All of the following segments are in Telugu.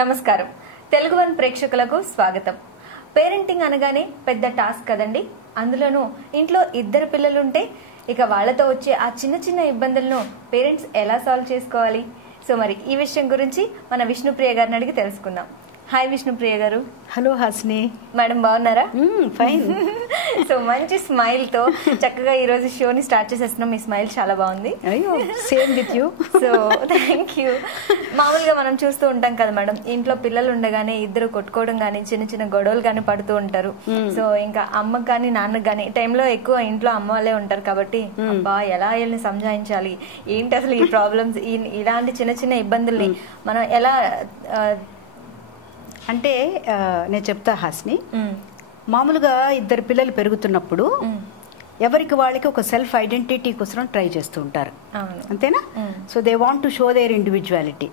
నమస్కారం. తెలుగు వన్ ప్రేక్షకులకు స్వాగతం. పేరెంటింగ్ అనగానే పెద్ద టాస్క్ కదండి. అందులోనూ ఇంట్లో ఇద్దరు పిల్లలుంటే ఇక వాళ్ళతో వచ్చే ఆ చిన్న చిన్న ఇబ్బందులను పేరెంట్స్ ఎలా సాల్వ్ చేసుకోవాలి? సో మరి ఈ విషయం గురించి మన విష్ణుప్రియ గారిని అడిగి తెలుసుకుందాం. హాయ్ విష్ణుప్రియ గారు. హలో హాస్ని మేడం, బాగున్నారా? ఫైన్. సో మంచి స్మైల్ తో చక్కగా ఈ రోజు షోని స్టార్ట్ చేసేస్తున్నాం. మీ స్మైల్ చాలా బాగుంది. Same with you. So thank you. మామూలుగా మనం చూస్తూ ఉంటాం కదా మేడం, ఇంట్లో పిల్లలు ఉండగానే ఇద్దరు కొట్టుకోవడం గానీ చిన్న చిన్న గొడవలు గానీ పడుతూ ఉంటారు. సో ఇంకా అమ్మకి కానీ నాన్నకి కానీ టైంలో ఎక్కువ ఇంట్లో అమ్మ వాళ్ళే ఉంటారు కాబట్టి అబ్బా ఎలా వీళ్ళని సంజాయించాలి, ఏంటి అసలు ఈ ప్రాబ్లమ్స్, ఇలాంటి చిన్న చిన్న ఇబ్బందుల్ని మనం ఎలా అంటే నేను చెప్తా హాస్ని, మామూలుగా ఇద్దరు పిల్లలు పెరుగుతున్నప్పుడు ఎవరికి వాళ్ళకి ఒక సెల్ఫ్ ఐడెంటిటీ కోసం ట్రై చేస్తూ ఉంటారు, అంతేనా? So they want to show their individuality,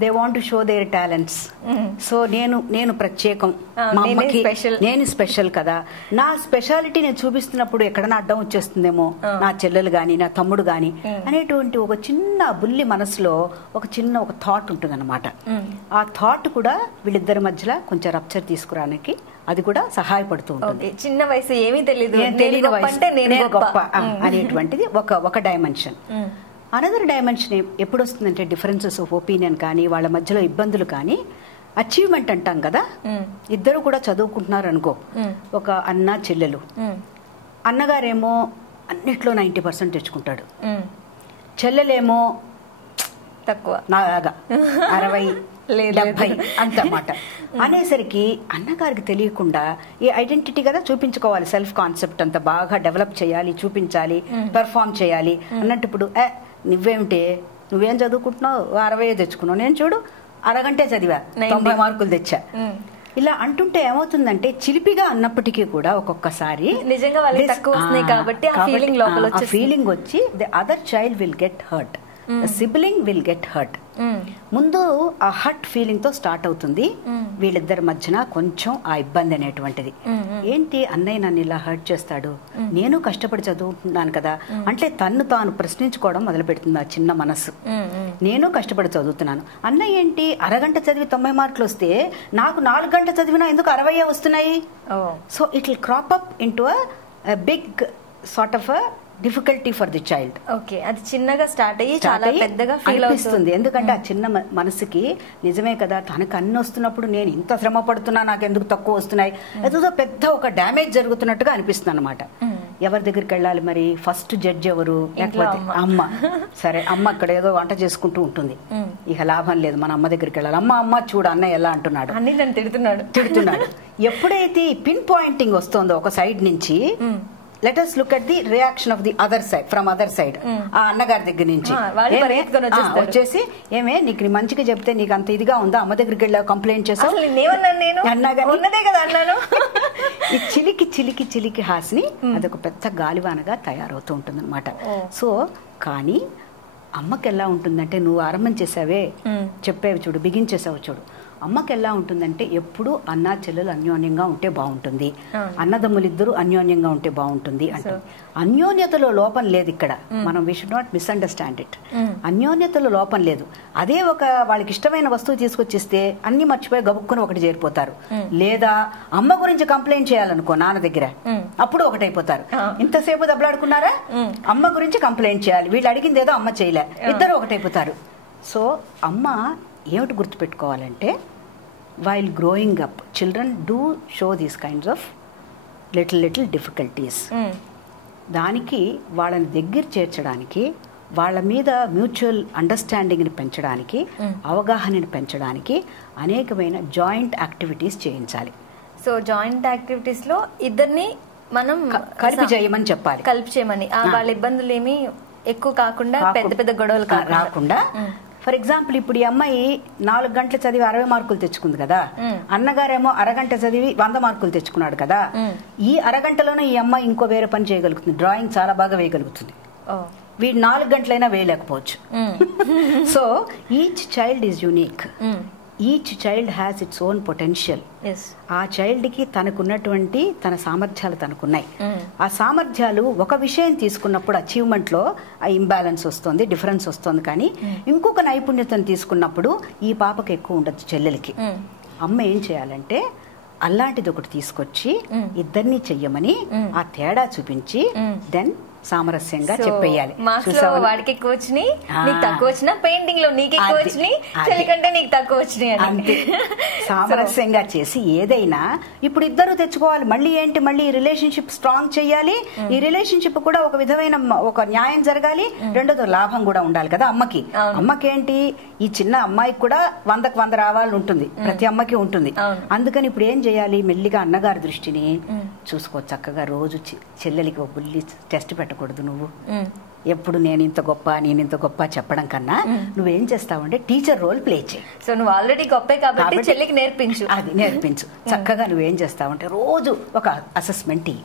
they want to show their talents. So నేను ప్రత్యేకం, మా అమ్మకి నేను స్పెషల్ కదా, నా స్పెషాలిటీ నేను చూపిస్తున్నప్పుడు ఎక్కడన్నా అడ్డం వచ్చేస్తుందేమో నా చెల్లెలు గాని నా తమ్ముడు గాని అనేటువంటి ఒక చిన్న బుల్లి మనసులో ఒక థాట్ ఉంటుందన్నమాట. ఆ థాట్ కూడా వీళ్ళిద్దరి మధ్యలో కొంచెం రప్చర్ తీసుకురానికి అది కూడా సహాయపడుతూ ఉంటుంది. చిన్న వయసు ఏమీ తెలియదు గొప్ప అనేటువంటిది ఒక డైమెన్షన్. అనదర్ డైమెన్షన్ ఎప్పుడు వస్తుందంటే డిఫరెన్సెస్ ఆఫ్ ఒపీనియన్ కానీ వాళ్ళ మధ్యలో ఇబ్బందులు కానీ అచీవ్మెంట్ అంటాం కదా. ఇద్దరు కూడా చదువుకుంటున్నారు అనుకో, ఒక అన్న చెల్లెలు, అన్నగారేమో అన్నిట్లో 90% తెచ్చుకుంటాడు, చెల్లెలేమో తక్కువ నాగా 60-70 అంతమాట. అనేసరికి అన్నగారికి తెలియకుండా ఈ ఐడెంటిటీ కదా చూపించుకోవాలి, సెల్ఫ్ కాన్సెప్ట్ అంతా బాగా డెవలప్ చేయాలి, చూపించాలి, పెర్ఫార్మ్ చేయాలి అన్నట్టు. ఇప్పుడు నువ్వేమిటే, నువ్వేం చదువుకుంటున్నావు, 60 తెచ్చుకున్నావు, నేను చూడు అరగంటే చదివా 90 మార్కులు తెచ్చా. ఇలా అంటుంటే ఏమవుతుందంటే చిలిపిగా అన్నప్పటికీ కూడా ఒక్కొక్కసారి నిజంగా ఫీలింగ్ వచ్చి the other child will get hurt, the sibling will get hurt. ముందు ఆ హర్ట్ ఫీలింగ్ తో స్టార్ట్ అవుతుంది వీళ్ళిద్దరి మధ్యన కొంచెం ఆ ఇబ్బంది అనేటువంటిది. ఏంటి అన్నయ్య నన్ను ఇలా హర్ట్ చేస్తాడు, నేను కష్టపడి చదువుతున్నాను కదా అంటే తన్ను తాను ప్రశ్నించుకోవడం మొదలు పెడుతుంది ఆ చిన్న మనసు. నేను కష్టపడి చదువుతున్నాను, అన్నయ్య ఏంటి అరగంట చదివి 90 మార్కులు వస్తే నాకు 4 గంటలు చదివినా ఎందుకు 60 వస్తున్నాయి? So it will crop up into a big sort of difficulty for the child. Okay, అది చిన్నగా స్టార్ట్ అయ్యి చాలా పెద్దగా ఫీల్ అవుతుంది. ఎందుకంటే ఆ చిన్న మనసుకి నిజమే కదా, తనకు అన్ని వస్తున్నప్పుడు నేను ఇంత శ్రమ పడుతున్నా నాకు ఎందుకు తక్కువ వస్తున్నాయి, ఏదో పెద్ద ఒక డ్యామేజ్ జరుగుతున్నట్టుగా అనిపిస్తుంది అనమాట. ఎవరి దగ్గరికి వెళ్ళాలి మరి? ఫస్ట్ జడ్జ్ ఎవరు? లేకపోతే అమ్మ. సరే, అమ్మ అక్కడ ఏదో వంట చేసుకుంటూ ఉంటుంది, ఇక లాభం లేదు, మన అమ్మ దగ్గరికి వెళ్ళాలి. అమ్మ చూడు అన్నయ్య ఎలా అంటున్నాడు, అన్ని నన్ను తిడుతున్నాడు. ఎప్పుడైతే పిన్ పాయింటింగ్ వస్తుందో ఒక సైడ్ నుంచి, let us look at the reaction of the other side, from other side. ఆ అన్నగారి దగ్గర నుంచి వచ్చేసి, ఏమే నీకు మంచిగా చెప్తే నీకు అంత ఇదిగా ఉందా, అమ్మ దగ్గరికి వెళ్ళా కంప్లైంట్ చేసావు, ఈ చిలికి హాస్ని అదొక పెద్ద గాలివానగా తయారవుతూ ఉంటుంది అనమాట. సో కానీ అమ్మకి ఎలా ఉంటుందంటే, నువ్వు ఆరంభం చేసావే, చెప్పేవి చూడు, బిగించేసావు చూడు, అమ్మకి ఎలా ఉంటుందంటే ఎప్పుడు అన్నా చెల్లెలు అన్యోన్యంగా ఉంటే బాగుంటుంది, అన్నదమ్ములిద్దరూ అన్యోన్యంగా ఉంటే బాగుంటుంది అంటుంది. అన్యోన్యతలో లోపం లేదు ఇక్కడ, మనం we should not misunderstand it. అన్యోన్యతలో లోపం లేదు. అదే ఒక వాళ్ళకి ఇష్టమైన వస్తువు తీసుకొచ్చిస్తే అన్ని మర్చిపోయి గబుక్కుని ఒకటి చేరిపోతారు. లేదా అమ్మ గురించి కంప్లైంట్ చేయాలనుకో నాన్న దగ్గర, అప్పుడు ఒకటైపోతారు. ఇంతసేపు దెబ్బలాడుకున్నారా, అమ్మ గురించి కంప్లైంట్ చేయాలి, వీళ్ళు అడిగింది ఏదో అమ్మ చేయలే, ఇద్దరు ఒకటైపోతారు. సో అమ్మ ఏమిటి గుర్తుపెట్టుకోవాలంటే, while growing up children do show these kinds of little difficulties. దానికి వాళ్ళని దగ్గర చేర్చడానికి, వాళ్ళ మీద మ్యూచువల్ అండర్స్టాండింగ్ని పెంచడానికి, అవగాహనని పెంచడానికి అనేకమైన జాయింట్ యాక్టివిటీస్ చేయించాలి. సో జాయింట్ యాక్టివిటీస్ లో ఇద్దరిని మనం కలిపి చేయమని చెప్పాలి, కలిపి చేయమని. వాళ్ళ ఇబ్బందులు ఏమి ఎక్కువ కాకుండా, పెద్ద పెద్ద గొడవలు రాకుండా. ఫర్ ఎగ్జాంపుల్ ఇప్పుడు ఈ అమ్మాయి 4 గంటలు చదివి 60 మార్కులు తెచ్చుకుంది కదా, అన్నగారేమో అరగంట చదివి 100 మార్కులు తెచ్చుకున్నాడు కదా. ఈ అరగంటలోనే ఈ అమ్మాయి ఇంకో వేరే పని చేయగలుగుతుంది, డ్రాయింగ్ చాలా బాగా వేయగలుగుతుంది, వీడు 4 గంటలైనా వేయలేకపోవచ్చు. So each child is unique. Each child has its own potential. ఆ చైల్డ్కి తనకున్నటువంటి తన సామర్థ్యాలు తనకున్నాయి. ఆ సామర్థ్యాలు ఒక విషయం తీసుకున్నప్పుడు అచీవ్మెంట్లో ఆ ఇంబ్యాలెన్స్ వస్తుంది, డిఫరెన్స్ వస్తుంది. కానీ ఇంకొక నైపుణ్యతను తీసుకున్నప్పుడు ఈ పాపకి ఎక్కువ ఉండొచ్చు, చెల్లెలకి. అమ్మ ఏం చేయాలంటే అలాంటిది ఒకటి తీసుకొచ్చి ఇద్దరిని చెయ్యమని ఆ తేడా చూపించి దెన్ సామరస్యంగా చెప్పేయాలి. వాడికి ఎక్కువ వచ్చినాయి, నీకు తక్కువ వచ్చినా, పెయింటింగ్ లో నీకు ఎక్కువ వచ్చినాయి, చెల్లికంటే నీకు తక్కువ వచ్చినాయి అంతే. సామరస్యంగా చేసి ఏదైనా ఇప్పుడు ఇద్దరు తెచ్చుకోవాలి. మళ్ళీ ఏంటి, మళ్ళీ ఈ రిలేషన్షిప్ స్ట్రాంగ్ చేయాలి. ఈ రిలేషన్షిప్ కూడా ఒక విధమైన ఒక న్యాయం జరగాలి. రెండోది లాభం కూడా ఉండాలి కదా అమ్మకి. అమ్మకేంటి, ఈ చిన్న అమ్మాయికి కూడా 100కి 100 రావాలని ఉంటుంది, ప్రతి అమ్మకి ఉంటుంది. అందుకని ఇప్పుడు ఏం చేయాలి, మెల్లిగా అన్నగారి దృష్టిని చూసుకో. చక్కగా రోజు చెల్లెలికి ఒక బుల్లి టెస్ట్ పెట్టకూడదు. నువ్వు ఎప్పుడు నేను ఇంత గొప్ప చెప్పడం కన్నా నువ్వేం చేస్తావంటే టీచర్ రోల్ ప్లే చేయి. సో నువ్వు ఆల్రెడీ గొప్పే కాబట్టి చెల్లికి నేర్పించు. అది నేర్పించు చక్కగా. నువ్వేం చేస్తావంటే రోజు ఒక అసెస్మెంట్ ఇయ్యి,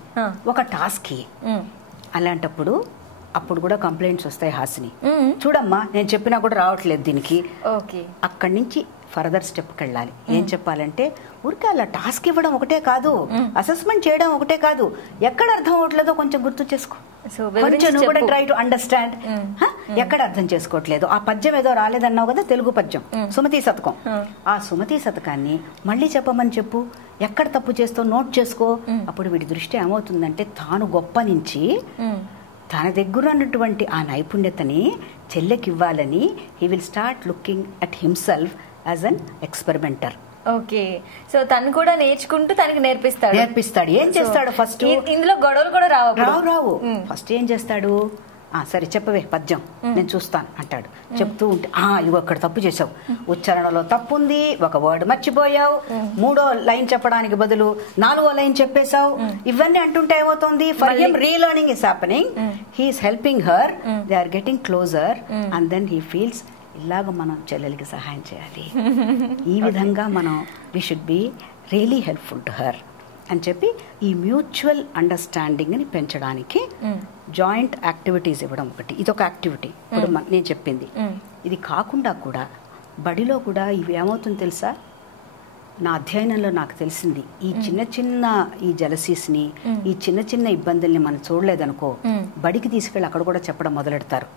ఒక టాస్క్ ఇయ్యి. అలాంటప్పుడు అప్పుడు కూడా కంప్లైంట్స్ వస్తాయి. హాసిని, చూడమ్మా నేను చెప్పినా కూడా రావట్లేదు దీనికి. అక్కడి నుంచి ఫర్దర్ స్టెప్కి వెళ్ళాలి. ఏం చెప్పాలంటే ఊరికే అలా టాస్క్ ఇవ్వడం ఒకటే కాదు, అసెస్మెంట్ చేయడం ఒకటే కాదు, ఎక్కడ అర్థం అవట్లేదో కొంచెం గుర్తు చేసుకో. కొంచెం నువ్వు కూడా ట్రై టు అండర్స్టాండ్. ఎక్కడ అర్థం చేసుకోవట్లేదు, ఆ పద్యం ఏదో రాలేదన్నావు కదా, తెలుగు పద్యం సుమతి శతకం. ఆ సుమతి శతకాన్ని మళ్ళీ చెప్పమని చెప్పు. ఎక్కడ తప్పు చేస్తావు నోట్ చేసుకో. అప్పుడు వీడి దృష్టి ఏమవుతుందంటే తాను గొప్ప నుంచి తన దగ్గర ఉన్నటువంటి ఆ నైపుణ్యతని చెల్లెకి ఇవ్వాలని he will start looking at himself as an experimenter. Okay, so తను కూడా నేర్చుకుంటూ తనకి నేర్పిస్తాడు. ఏం చేస్తాడు ఫస్ట్, ఇందులో గొడవలు కూడా రావు. ఫస్ట్ ఏం చేస్తాడు, సరే చెప్పవే పద్యం నేను చూస్తాను అంటాడు. చెప్తూ ఉంటే ఇగో అక్కడ తప్పు చేసావు, ఉచ్చారణలో తప్పు ఉంది, ఒక వర్డ్ మర్చిపోయావు, 3వ లైన్ చెప్పడానికి బదులు 4వ లైన్ చెప్పేశావు. ఇవన్నీ అంటుంటే ఏమవుతుంది, for him relearning is happening. He is helping her, they are getting closer and then he feels ఇలాగ మనం చెల్లెలకి సహాయం చేయాలి. ఈ విధంగా మనం we should be really helpful to her అని చెప్పి ఈ మ్యూచువల్ అండర్స్టాండింగ్ని పెంచడానికి జాయింట్ యాక్టివిటీస్ ఇవ్వడం ఒకటి. ఇది ఒక యాక్టివిటీ. ఇప్పుడు నేను చెప్పింది ఇది కాకుండా కూడా బడిలో కూడా ఇవి ఏమవుతుంది తెలుసా, నా అధ్యయనంలో నాకు తెలిసింది, ఈ చిన్న ఈ జలసీస్ని, ఈ చిన్న ఇబ్బందుల్ని మనం చూడలేదనుకో, బడికి తీసుకెళ్ళి అక్కడ కూడా చెప్పడం మొదలెడతారు.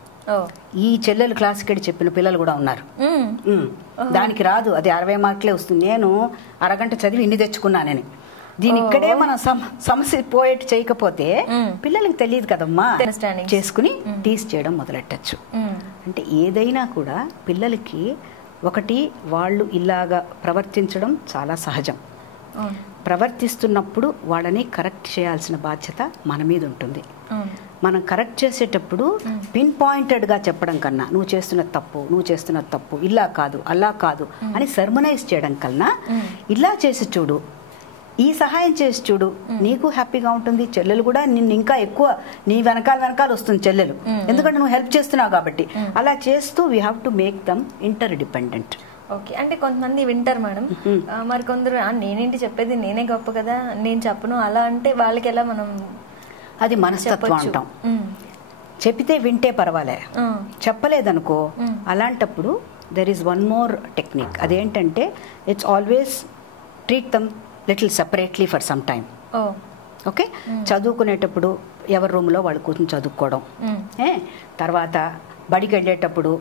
ఈ చెల్లెలు క్లాస్కి చెప్పిన పిల్లలు కూడా ఉన్నారు. దానికి రాదు, అది 60 మార్కులే వస్తుంది. నేను అరగంట చదివి ఇన్ని తెచ్చుకున్నానని. దీని ఇక్కడే మనం సమస్య పోయేట్టు చేయకపోతే పిల్లలకి తెలియదు కదమ్మా, చేసుకుని టీస్ చేయడం మొదలెట్టచ్చు. అంటే ఏదైనా కూడా పిల్లలకి ఒకటి వాళ్ళు ఇలాగా ప్రవర్తించడం చాలా సహజం. ప్రవర్తిస్తున్నప్పుడు వాళ్ళని కరెక్ట్ చేయాల్సిన బాధ్యత మన మీద ఉంటుంది. మనం కరెక్ట్ చేసేటప్పుడు పిన్ పాయింటెడ్గా చెప్పడం కన్నా నువ్వు చేస్తున్న తప్పు ఇలా కాదు అలా కాదు అని సర్మనైజ్ చేయడం కన్నా ఇలా చేసి చూడు, ఈ సహాయం చేసి చూడు, నీకు హ్యాపీగా ఉంటుంది, చెల్లెలు కూడా నిన్ను ఇంకా ఎక్కువ నీ వెనకాల వస్తుంది చెల్లెలు, ఎందుకంటే నువ్వు హెల్ప్ చేస్తున్నావు కాబట్టి. అలా చేస్తూ we have to make them inter dependent. Okay, అంటే కొంతమంది వింటారు మేడం, మరి కొందరు నేనేంటి చెప్పేది, నేనే గొప్ప కదా, నేను చెప్పను అలా అంటే వాళ్ళకి ఎలా మనం, అది మనస్తత్వం అంటాం. చెప్పితే వింటే పర్వాలే, చెప్పలేదనుకో అలాంటప్పుడు there is one more technique. అదేంటంటే it's always treat them little separately for some time. Okay, చదువుకునేటప్పుడు ఎవరి రూమ్లో వాళ్ళు కూర్చొని చదువుకోవడం. తర్వాత బడికి వెళ్ళేటప్పుడు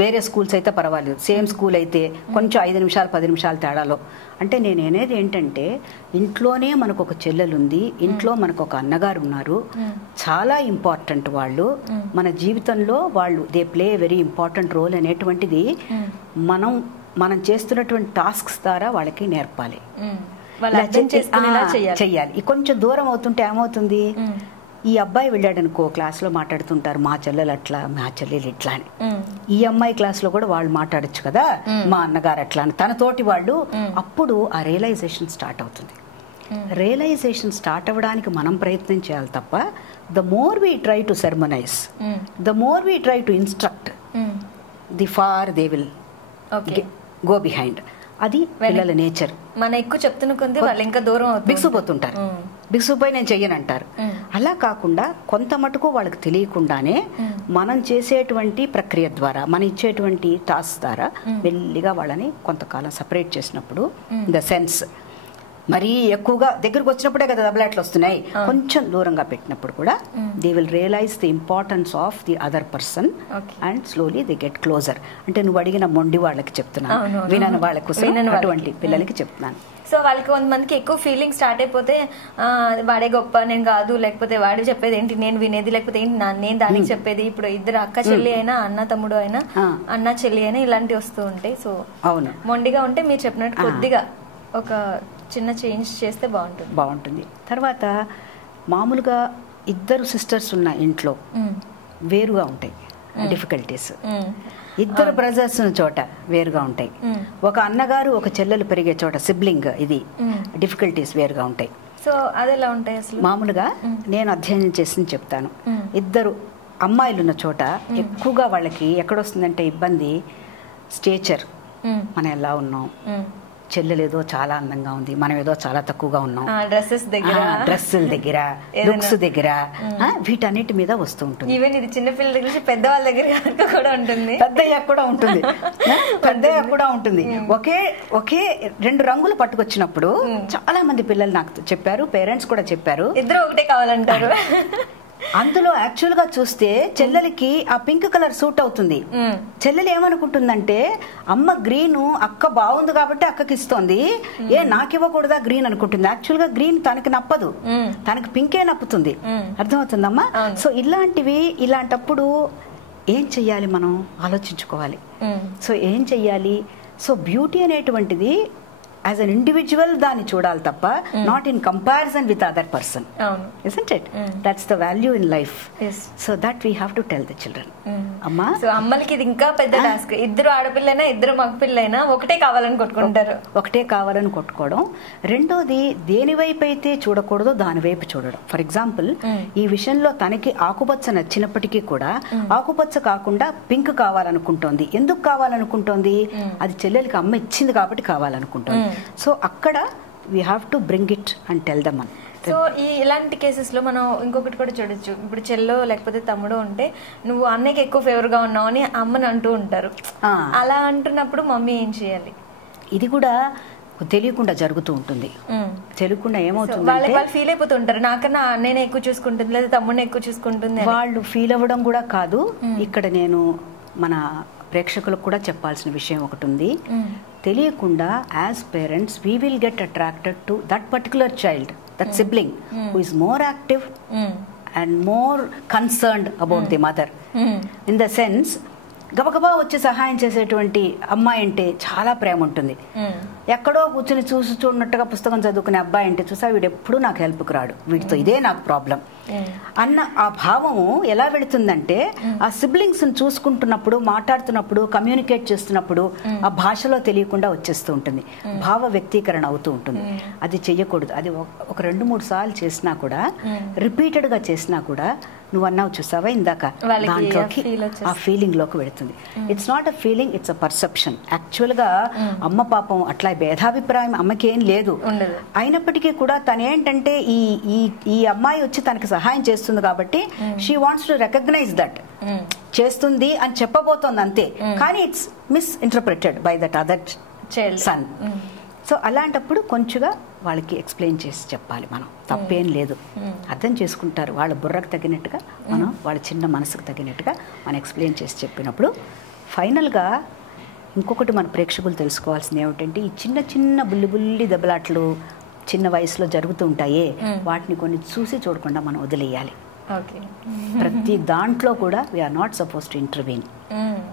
వేరే స్కూల్స్ అయితే పర్వాలేదు, సేమ్ స్కూల్ అయితే కొంచెం 5 నిమిషాలు 10 నిమిషాలు తేడాలో. అంటే నేను అనేది ఏంటంటే ఇంట్లోనే మనకు ఒక చెల్లెలు ఉంది, ఇంట్లో మనకు ఒక అన్నగారు ఉన్నారు, చాలా ఇంపార్టెంట్ వాళ్ళు మన జీవితంలో. వాళ్ళు they play very important role అనేటువంటిది మనం చేస్తున్నటువంటి టాస్క్స్ ద్వారా వాళ్ళకి నేర్పాలి, చెయ్యాలి. కొంచెం దూరం అవుతుంటే ఏమవుతుంది, ఈ అబ్బాయి వెళ్ళాడనుకో క్లాస్లో మాట్లాడుతుంటారు, మా చెల్లెలు అట్లా, మా చెల్లెలు ఇట్లా అని. ఈ అమ్మాయి క్లాస్లో కూడా వాళ్ళు మాట్లాడచ్చు కదా, మా అన్నగారు అట్లా అని తనతోటి వాళ్ళు. అప్పుడు ఆ రియలైజేషన్ స్టార్ట్ అవుతుంది. రియలైజేషన్ స్టార్ట్ అవ్వడానికి మనం ప్రయత్నం చేయాలి తప్ప, the more we try to sermonize, the more we try to instruct, the far they will go behind. అది పిల్లల నేచర్. మన ఎక్కువ చెప్తున్న కొద్ది వాళ్ళు ఇంకా దూరం బిగుసిపోతుంటారు, బిగుసిపోయి నేను చెయ్యనంటారు. అలా కాకుండా కొంత మటుకు వాళ్ళకి తెలియకుండానే మనం చేసేటువంటి ప్రక్రియ ద్వారా, మనం ఇచ్చేటువంటి టాస్క్ ద్వారా మెల్లిగా వాళ్ళని కొంతకాలం సపరేట్ చేసినప్పుడు, ద సెన్స్ మరీ ఎక్కువగా దగ్గరకు వచ్చినప్పుడే కదా దెబ్బలాట్లు వస్తున్నాయి, కొంచెం దూరంగా పెట్టినప్పుడు కూడా they will realize the importance of the other person and slowly they get closer. అంటే నువ్వు అడిగిన మొండి వాళ్ళకి చెప్తున్నాను, వినని వాళ్ళకు అటువంటి పిల్లలకి చెప్తున్నాను. సో వాళ్ళకి కొంతమందికి ఎక్కువ ఫీలింగ్ స్టార్ట్ అయిపోతే వాడే గొప్ప, నేను కాదు, లేకపోతే వాడు చెప్పేది ఏంటి నేను వినేది, లేకపోతే ఏంటి నేను దానికి చెప్పేది. ఇప్పుడు ఇద్దరు అక్క చెల్లి అయినా, అన్న తమ్ముడు అయినా, అన్న చెల్లి అయినా ఇలాంటివి వస్తూ ఉంటాయి. సో అవును, మొండిగా ఉంటే మీరు చెప్పినట్టు కొద్దిగా ఒక చిన్న చేంజ్ చేస్తే బాగుంటుంది. తర్వాత మామూలుగా ఇద్దరు సిస్టర్స్ ఉన్న ఇంట్లో వేరుగా ఉంటాయి డిఫికల్టీస్, ఇద్దరు బ్రదర్స్ ఉన్న చోట వేరుగా ఉంటాయి, ఒక అన్నగారు ఒక చెల్లెలు పెరిగే చోట సిబ్లింగ్ ఇది డిఫికల్టీస్ వేరుగా ఉంటాయి. సో అది ఎలా ఉంటాయి అసలు? మామూలుగా నేను అధ్యయనం చేసి చెప్తాను, ఇద్దరు అమ్మాయిలు ఉన్న చోట ఎక్కువగా వాళ్ళకి ఎక్కడొస్తుందంటే ఇబ్బంది స్టేచర్, మనం ఎలా ఉన్నాం, చెల్లెలు ఏదో చాలా అందంగా ఉంది, మనం ఏదో చాలా తక్కువగా ఉన్నాం, డ్రెస్సుల దగ్గర, లుక్స్ దగ్గర, వీటన్నిటి మీద వస్తూ ఉంటుంది. ఈవెన్ ఇది చిన్నపిల్లల దగ్గర పెద్దవాళ్ళ దగ్గర కూడా ఉంటుంది, పెద్దయ్యాక కూడా ఉంటుంది. ఒకే రెండు రంగులు పట్టుకొచ్చినప్పుడు చాలా మంది పిల్లలు నాకు చెప్పారు, పేరెంట్స్ కూడా చెప్పారు, ఇద్దరు ఒకటే కావాలంటారు. అందులో యాక్చువల్ గా చూస్తే చెల్లెలకి ఆ పింక్ కలర్ సూట్ అవుతుంది. చెల్లెలు ఏమనుకుంటుందంటే అమ్మ గ్రీన్, అక్క బాగుంది కాబట్టి అక్కకి ఇస్తోంది, నాకివ్వకూడదా గ్రీన్ అనుకుంటుంది. యాక్చువల్ గా గ్రీన్ తనకి నప్పదు, తనకి పింకే నప్పుతుంది. అర్థమవుతుందమ్మా? సో ఇలాంటప్పుడు ఏం చెయ్యాలి, మనం ఆలోచించుకోవాలి. సో ఏం చెయ్యాలి? సో బ్యూటీ అనేటువంటిది యాజ్ అన్ ఇండివిజువల్ దాన్ని చూడాలి తప్ప not in comparison with other person. Isn't it? That's the value in life. So that we have to tell the children. అమ్మా, సో అమ్మలకి ఇది ఇంకా పెద్ద టాస్క్. ఇద్దరు ఆడపిల్లైనా ఇద్దరు మగపిల్లైనా ఒకటే కావాలని కొట్టుకుంటారు. ఒకటే కావాలని కొట్టుకోవడం. రెండోది దేని వైపు అయితే చూడకూడదో దాని వైపు చూడడం. ఫర్ ఎగ్జాంపుల్ ఈ విషయంలో తనకి ఆకుపచ్చ నచ్చినప్పటికీ కూడా ఆకుపచ్చ కాకుండా పింక్ కావాలనుకుంటోంది. ఎందుకు కావాలనుకుంటోంది? అది చెల్లెలకి అమ్మ ఇచ్చింది కాబట్టి కావాలనుకుంటోంది. సో అక్కడ we have to bring it and tell them. So ఇలాంటి కేసెస్ లో మనం ఇంకొకటి కూడా చూడొచ్చు. ఇప్పుడు చెల్లో లేకపోతే తమ్ముడు ఉంటే నువ్వు అన్నయ్యకి ఎక్కువ ఫేవర్ గా ఉన్నావు అని అమ్మని అంటూ ఉంటారు. అలా అంటున్నప్పుడు మమ్మీ ఏం చేయాలి? ఇది కూడా తెలియకుండా జరుగుతూ ఉంటుంది. తెలియకుండా ఏమవుతుంది, వాళ్ళు ఫీల్ అయిపోతూ ఉంటారు, నాకన్నా అన్నయ్యనే ఎక్కువ చూసుకుంటుంది లేదా తమ్ముడిని ఎక్కువ చూసుకుంటుంది. వాళ్ళు ఫీల్ అవ్వడం కూడా కాదు. ఇక్కడ నేను మన ప్రేక్షకులకు కూడా చెప్పాల్సిన విషయం ఒకటి ఉంది. తెలియకుండా as parents we will get attracted to that particular child, that sibling who is more active and more concerned about the mother. In the sense గబగబా వచ్చి సహాయం చేసేటువంటి అమ్మాయి అంటే చాలా ప్రేమ ఉంటుంది. ఎక్కడో కూర్చుని చూడనట్టుగా పుస్తకం చదువుకునే అబ్బాయి అంటే చూసా వీడు ఎప్పుడు నాకు హెల్ప్కి రాడు, వీటితో ఇదే నాకు ప్రాబ్లం అన్న ఆ భావము ఎలా వెళుతుందంటే ఆ సిబ్లింగ్స్ చూసుకుంటున్నప్పుడు, మాట్లాడుతున్నప్పుడు, కమ్యూనికేట్ చేస్తున్నప్పుడు ఆ భాషలో తెలియకుండా వచ్చేస్తూ ఉంటుంది, భావ వ్యక్తీకరణ అవుతూ ఉంటుంది. అది చెయ్యకూడదు. అది ఒక 2-3 సార్లు చేసినా కూడా, రిపీటెడ్ గా చేసినా కూడా, నువ్వు అన్నావు చూసావా ఇందాక, దాంట్లోకి ఆ ఫీలింగ్ లోకి వెళుతుంది. It's not a feeling, it's a perception. Actual గా అమ్మ పాపం అట్లా భేదాభిప్రాయం అమ్మకి ఏం లేదు. అయినప్పటికీ కూడా తనేంటంటే ఈ అమ్మాయి వచ్చి తనకి సహాయం చేస్తుంది కాబట్టి she wants to recognize that, చేస్తుంది అని చెప్పబోతోంది అంతే. కానీ it's misinterpreted by that other son. So అలాంటప్పుడు కొంచెంగా వాళ్ళకి ఎక్స్ప్లెయిన్ చేసి చెప్పాలి మనం. తప్పేం లేదు, అర్థం చేసుకుంటారు. వాళ్ళ బుర్రకు తగినట్టుగా మనం, వాళ్ళ చిన్న మనసుకు తగినట్టుగా మనం ఎక్స్ప్లెయిన్ చేసి చెప్పినప్పుడు ఫైనల్గా ఇంకొకటి మన ప్రేక్షకులు తెలుసుకోవాల్సింది ఏమిటంటే, ఈ చిన్న చిన్న బుల్లి దెబ్బలాట్లు చిన్న వయసులో జరుగుతూ ఉంటాయే, వాటిని కొన్ని చూసి చూడకుండా మనం వదిలేయాలి. ప్రతి దాంట్లో కూడా we're not suppose to intervene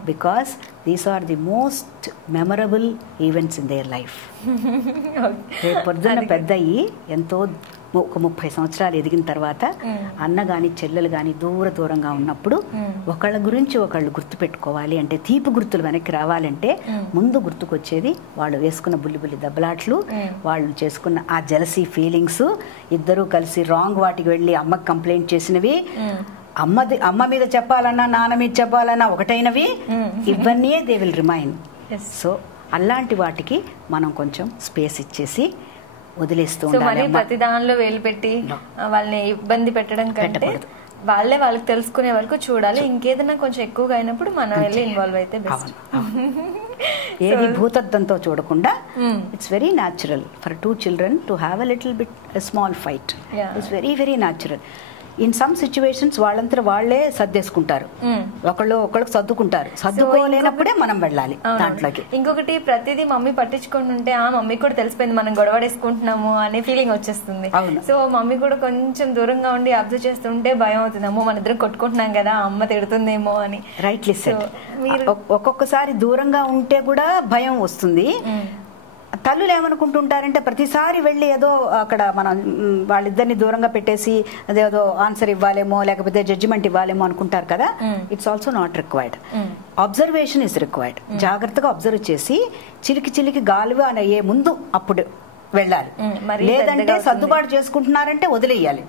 because these are the most memorable events in their life. రేపు పొద్దున్న పెద్ద అయ్యి ఎంతో ఒక 30 సంవత్సరాలు ఎదిగిన తర్వాత అన్న గాని చెల్లెలు గాని దూరంగా ఉన్నప్పుడు ఒకళ్ళ గురించి ఒకళ్ళు గుర్తు పెట్టుకోవాలి అంటే, తీపి గుర్తులు వెనక్కి రావాలంటే ముందు గుర్తుకొచ్చేది వాళ్ళు వేసుకున్న బుల్లి దెబ్బలాట్లు, వాళ్ళు చేసుకున్న ఆ జెలసీ ఫీలింగ్స్, ఇద్దరూ కలిసి రాంగ్ వాటికి వెళ్ళి అమ్మకి కంప్లైంట్ చేసినవి, అమ్మ మీద చెప్పాలన్నా నాన్న మీద చెప్పాలన్నా ఒకటైనవి, ఇవన్నీ దే విల్ రిమైన్. సో అలాంటి వాటికి మనం కొంచెం స్పేస్ ఇచ్చేసి వదిలేస్తూ సో మరి ఉండాలి. ప్రతి దానిలో వేలు పెట్టి వాళ్ళని ఇబ్బంది పెట్టడం కంటే వాళ్ళకి తెలుసుకునే వరకు చూడాలి. ఇంకేదైనా కొంచెం ఎక్కువగా అయినప్పుడు మనం వెళ్ళి ఇన్వాల్వ్ అయితే బెస్ట్. ఏది భూతద్దంతో చూడకుండా it's very natural for 2 children to have a little bit small fight. It's very very natural. In some situations వాళ్ళంతా వాళ్లే సర్దేసుకుంటారు, ఒకళ్ళకి సర్దుకుంటారు. సర్దుకోలేనప్పుడే మనం వెళ్ళాలి దాంట్లోకి. ఇంకొకటి ప్రతిదీ మమ్మీ పట్టించుకొని ఉంటే ఆ మమ్మీ కూడా తెలిసిపోయింది మనం గొడవడేసుకుంటున్నాము అనే ఫీలింగ్ వచ్చేస్తుంది. సో మమ్మీ కూడా కొంచెం దూరంగా ఉండి అబ్జర్వ్ చేస్తుంటే భయం అవుతుంది, అమ్మో మన ఇద్దరం కొట్టుకుంటున్నాం కదా అమ్మ తిడుతుందేమో అని. Rightly said. ఒక్కొక్కసారి దూరంగా ఉంటే కూడా భయం వస్తుంది. తల్లులు ఏమనుకుంటుంటారంటే ప్రతిసారి వెళ్ళి ఏదో అక్కడ మనం వాళ్ళిద్దరిని దూరంగా పెట్టేసి అదేదో ఆన్సర్ ఇవ్వాలేమో లేకపోతే జడ్జిమెంట్ ఇవ్వాలేమో అనుకుంటారు కదా. It's also not required. Observation is required. జాగ్రత్తగా అబ్జర్వ్ చేసి చిలికి గాలివా అయ్యే ముందు అప్పుడు వెళ్ళాలి. లేదంటే సర్దుబాటు చేసుకుంటున్నారంటే వదిలేయాలి,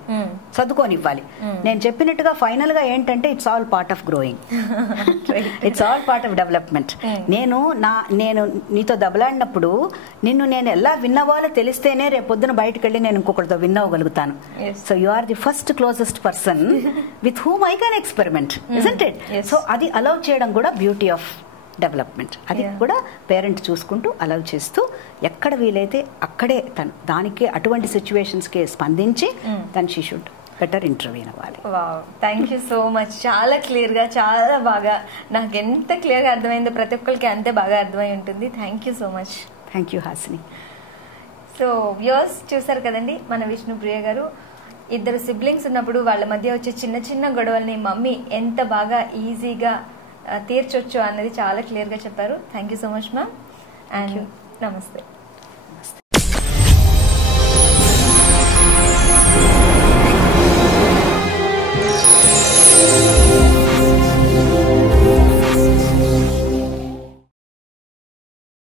సర్దుకోనివ్వాలి. నేను చెప్పినట్టుగా ఫైనల్ గా ఏంటంటే it's all part of growing, it's all part of development. నేను నీతో దెబ్బలాడినప్పుడు నేను ఎలా విన్ అవ్వాలో తెలిస్తేనే రేపు పొద్దున బయటకు వెళ్ళి నేను ఇంకొకరితో విన్ అవ్వగలుగుతాను. So you are the first closest person with whom I can experiment, isn't it? So అది అలౌ చేయడం కూడా బ్యూటీ ఆఫ్ డెవలప్మెంట్. అది కూడా పేరెంట్ చూసుకుంటూ అలౌ చేస్తూ ఎక్కడ వీలైతే అక్కడే తను దానికి అటువంటి సిచ్యువేషన్స్కి స్పందించి తను షీ షుడ్ బెటర్ ఇంటర్వ్యూ అవ్వాలి. Thank you so much. చాలా క్లియర్గా, చాలా బాగా, నాకు ఎంత క్లియర్గా అర్థమైందో ప్రతి ఒక్కరికి అంతే బాగా అర్థమై ఉంటుంది. Thank you so much. Thank you Hasini. So viewers చూసారు కదండి, మన విష్ణుప్రియ గారు ఇద్దరు సిబ్లింగ్స్ ఉన్నప్పుడు వాళ్ళ మధ్య వచ్చే చిన్న చిన్న గొడవల్ని మమ్మీ ఎంత బాగా ఈజీగా తీర్చొచ్చు అన్నది చాలా క్లియర్గా చెప్పారు. Thank you so much ma'am, and నమస్తే.